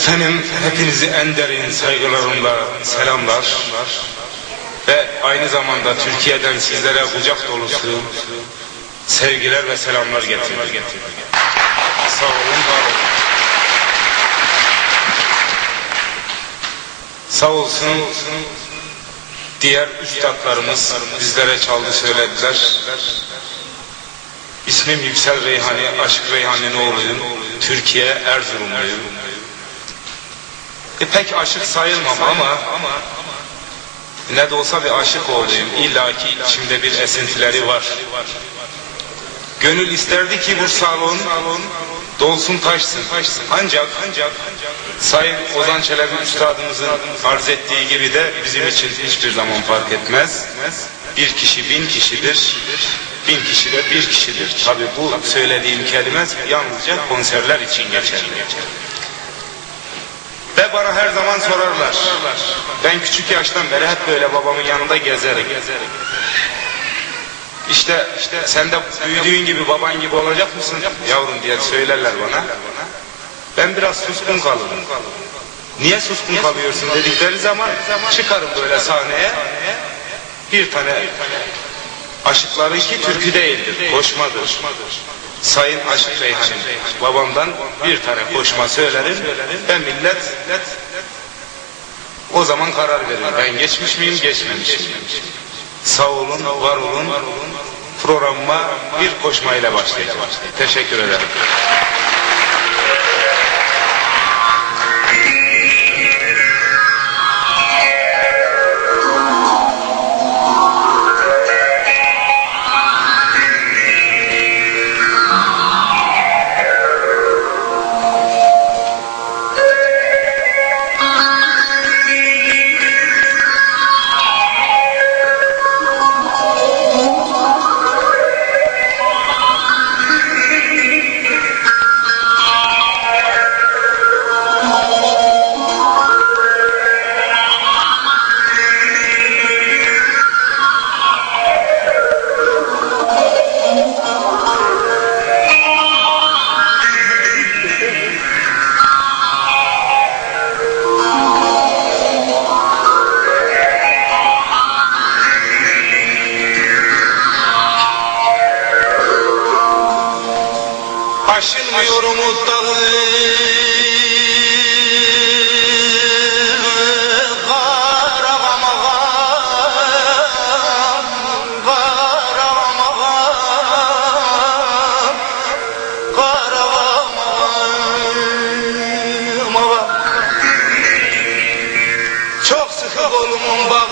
Efendim, hepinizi en derin saygılarımla selamlar ve aynı zamanda Türkiye'den sizlere kucak dolusu sevgiler ve selamlar getirdim. Sağ olun, var olun. Sağ olsun diğer üstadlarımız bizlere çaldı söylediler. İsmim Yüksel Reyhani, Aşık Reyhani'nin oğluyum. Türkiye, Erzurumluyum. Pek aşık sayılmam ama ne de olsa bir aşık olayım. İlla ki içimde bir esintileri var. Gönül isterdi ki bu salon dolsun taşsın. Ancak Sayın Ozan Çelebi Üstadımızın arz ettiği gibi de bizim için hiçbir zaman fark etmez. Bir kişi 1000 kişidir, 1000 kişi de bir kişidir. Tabi bu söylediğim kelime yalnızca konserler için geçer. Ve bana her zaman sorarlar. Ben küçük yaştan beri hep böyle babamın yanında gezerim. İşte sen de büyüdüğün gibi baban gibi olacak mısın yavrum diye söylerler bana. Ben biraz suskun kalırım. Niye suskun kalıyorsun dedikleri zaman çıkarım böyle sahneye. Bir tane aşıklarınki türkü değildir, koşmadır. Sayın Aşık Reyhanim, babamdan bir tane koşma söylerim ve millet o zaman karar verir. Ben geçmiş miyim, geçmemiş miyim? Sağ olun, var olun. Programıma bir koşmayla başlayacağım. Teşekkür ederim. Aşılmıyor umutları, karam ağam, karam ağam, karam ağam. Çok sıkı kolumun bağı,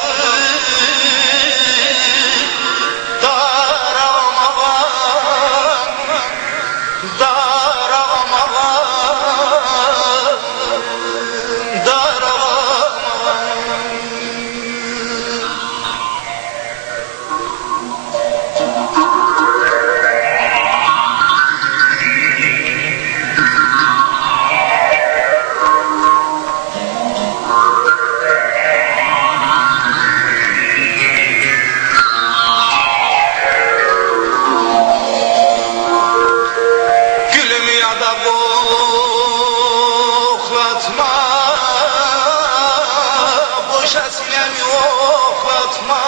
boşa sinemi oklatma.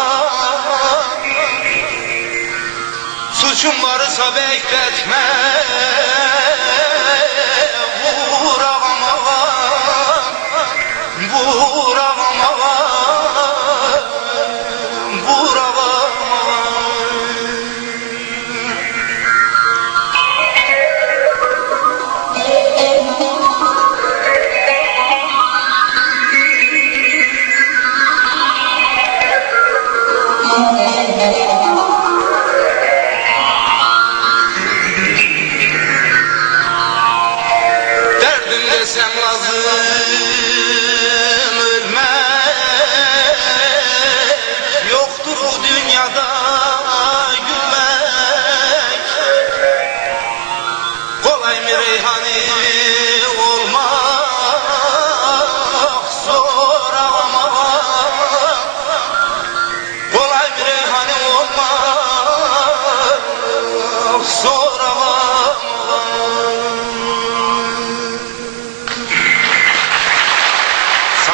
Suçum varsa bekletme. Vur ağam ağam, vur ağam ağam, vur ağam ağam. Derdim desem lazım ölmez.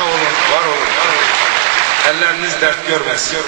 olun, var olun. Elleriniz dert görmesin.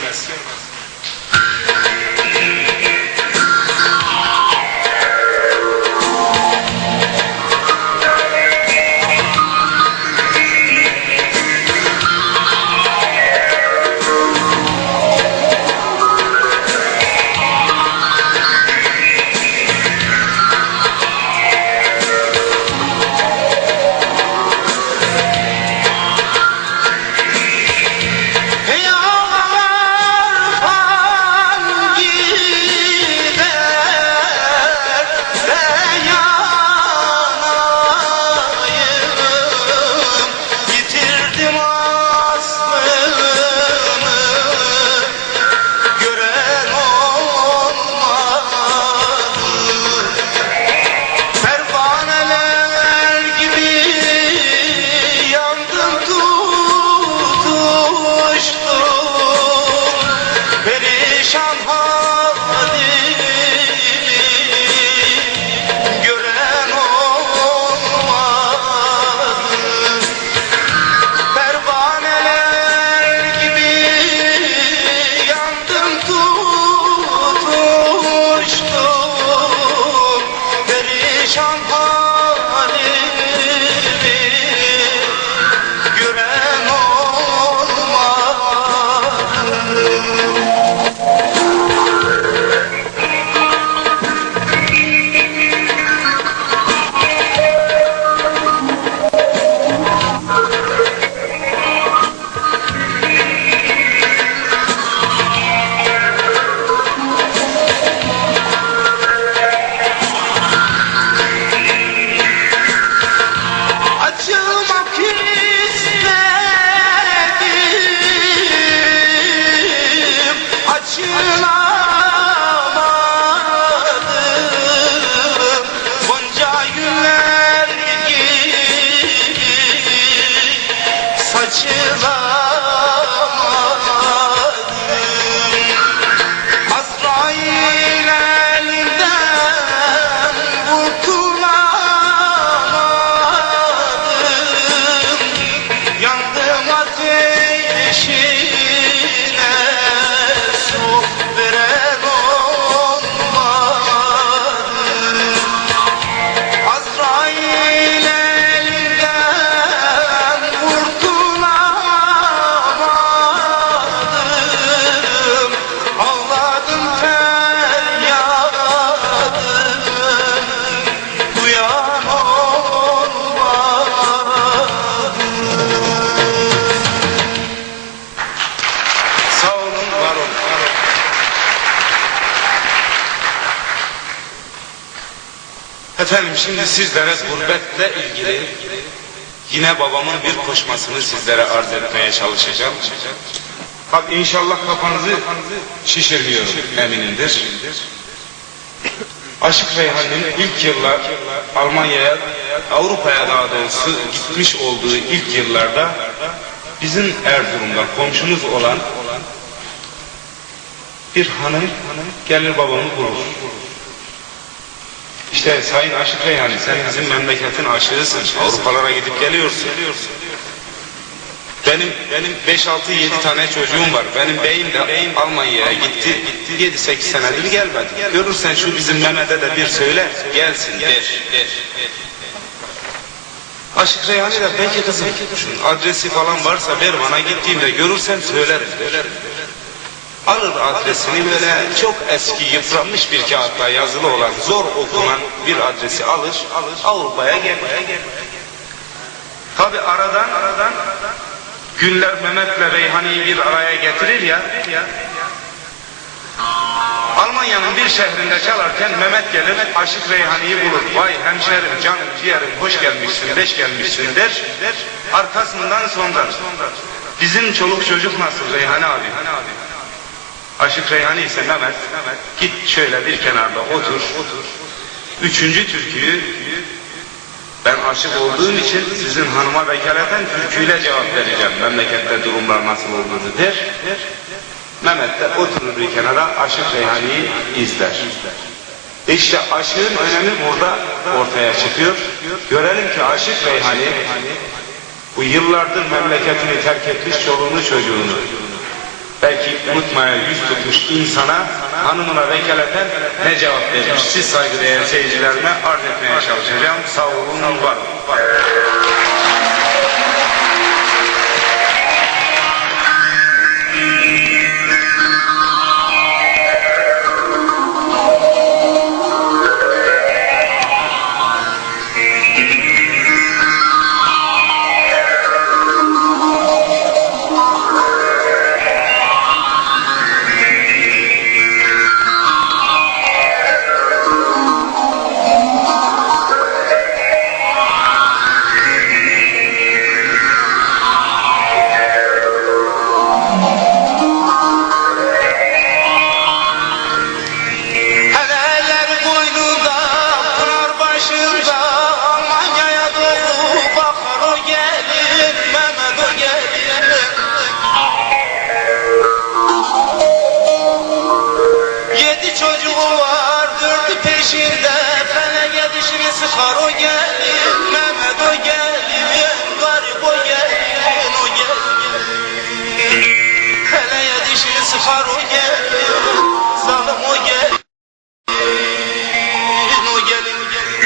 Efendim şimdi sizlere gurbetle ilgili yine babamın bir koşmasını sizlere arz etmeye çalışacağım. Tabi inşallah kafanızı şişirmiyorum eminimdir. Aşık Reyhan'ın ilk yıllar Almanya'ya, Avrupa'ya daha doğrusu gitmiş olduğu ilk yıllarda bizim Erzurum'da komşumuz olan bir hanım gelir babamı bulur. İşte Sayın Aşık Reyhan, sen bizim memleketin aşığısın, Avrupalara gidip geliyorsun. Benim 5-6-7 tane çocuğum var. Benim beyim de Almanya'ya gitti. 7-8 senedir gelmedi. Görürsen şu bizim Mehmet'e de bir söyle, gelsin der. Aşık Reyhan'ı da peki kızım, şunun adresi falan varsa ver bana, gittiğimde görürsem söylerim der. Alır adresini, böyle çok eski yıpranmış bir kağıtta yazılı olan zor okunan bir adresi alır, Avrupa'ya gelir. Tabi aradan günler Mehmet'le Reyhan'ı bir araya getirir ya. Almanya'nın bir şehrinde çalarken Mehmet gelir, Aşık Reyhan'ı bulur. Vay hemşerim, canım, ciğerim, hoş gelmişsin, beş gelmişsin der. Arkasından sonra bizim çoluk çocuk nasıl Reyhan abi? Aşık Reyhan'ı ise Mehmet, git şöyle bir kenarda otur. Üçüncü türküyü ben aşık olduğum için sizin hanıma vekaleten türküyle cevap vereceğim. Memlekette durumlar nasıl olduğunu der. Mehmet de oturur bir kenara, Aşık Reyhan'ı izler. İşte aşığın önemi burada ortaya çıkıyor. Görelim ki Aşık Reyhan'ı Bu yıllardır memleketini terk etmiş çoluğunu çocuğunu, belki unutmaya yüz tutmuş insana hanımına vekaleten ne cevap vermiş? Siz saygıdeğer seyircilerime arz etmeye çalışacağım. Sağ olun, var olun. Sıkar o gelin, Mehmet o gelin, garip o gelin, o gelin. Feleye dişini sıkar o gelin, zalim o gelin, o gelin, o gelin.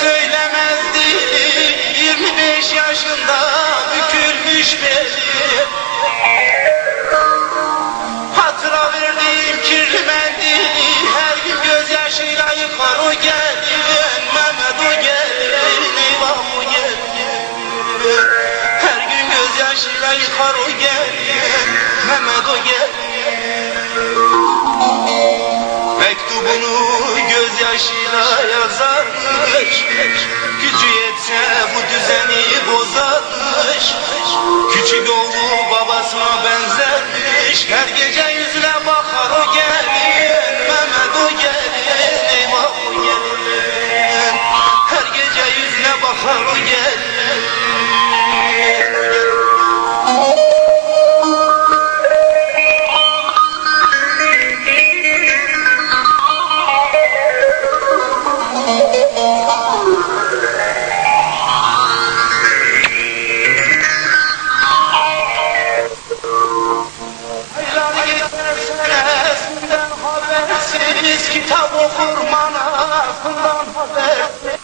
Söylemez dili, 25 yaşında bükülmüş beli. Hatıra verdiğim kirli mendili, her gün gözyaşıyla yıkar o gelin, Mehmet o gelin, eyvah o gelin. Her gün gözyaşıyla yıkar o gelin, Mehmet o gelin. Mektubunu gözyaşıyla yazarmış, gücü yetse bu düzeni bozarmış. Küçük oğlu babasına benzermiş, her gece yüzüne bakar o gelin, Mehmet o gelin, eyvah o gelin. Her gece yüzüne bakar o gelin. Kitap okur manasından habersiz.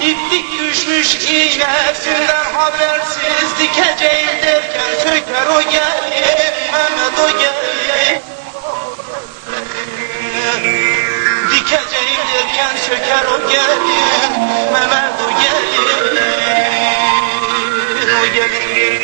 İplik düşmüş iğnesinden habersiz, dikeceğim derken söker o gelin, Mehmet o gelin. Dikeceğim derken söker o gelin, Mehmet o gelin, o gelin.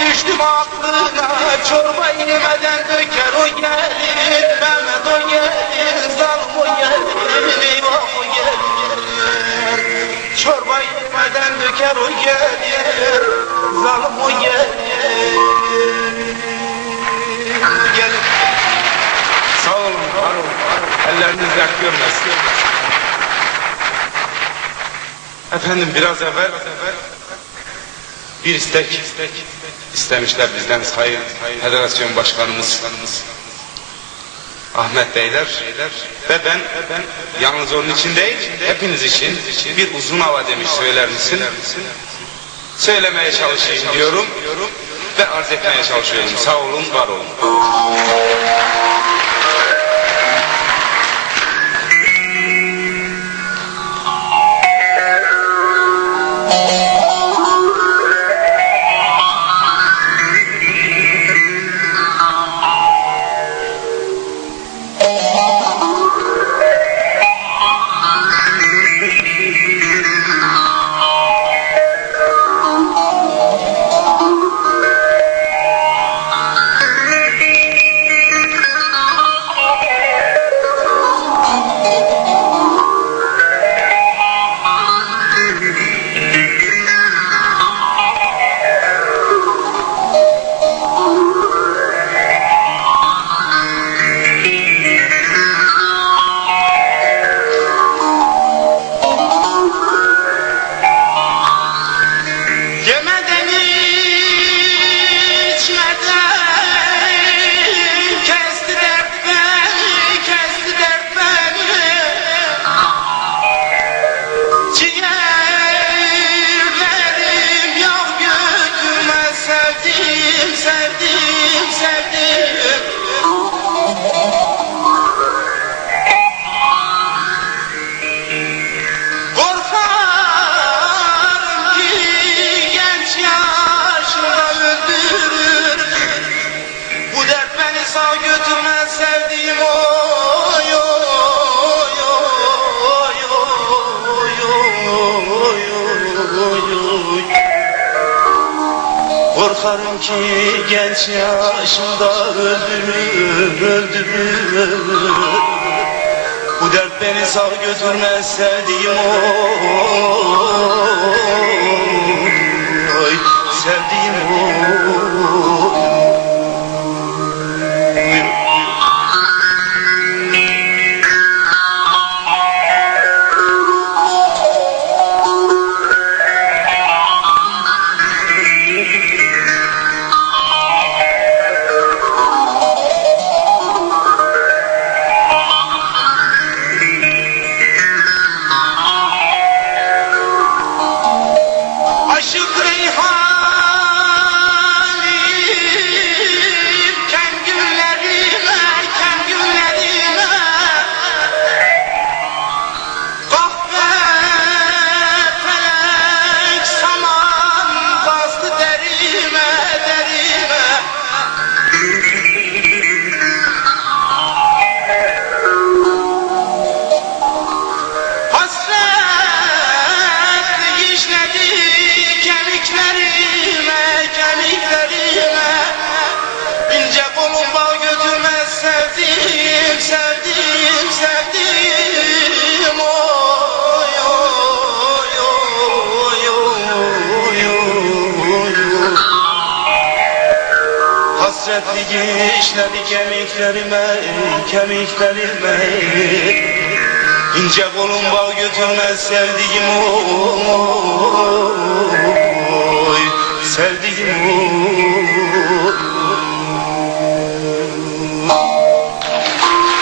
Düştüm aklına, çorba yemeden döker o gelin, Mehmet o gelin, zalim o gelin, eyvah o gelin. Çorba yemeden döker o gelin, zalim o gelin, o gelin. Sağ olun, var olun. Elleriniz dert görmesin. Efendim biraz evvel bir istek istemişler bizden Sayın Federasyon Başkanımız Ahmet Beyler ve ben yalnız onun için değil, hepiniz için bir uzun hava demiş, söyler misin? Söylemeye çalışayım diyorum ve arz etmeye çalışıyorum. Sağ olun, var olun. Korkarım ki genç yaşımda öldürür. Bu dert beni sağ götürmez sevdiğim oy, sevdiğim oy. Aşık reyhanim kem günlerime kahve felek saman bastı derime hasret işledi kemiklerime ince kolum bağ götürmez sevdiğim oy, oy, oy, oy, oy. Hasretlik işledi kemiklerime ince kolum bağ götürmez sevdiğim oy, sevdiğim oy.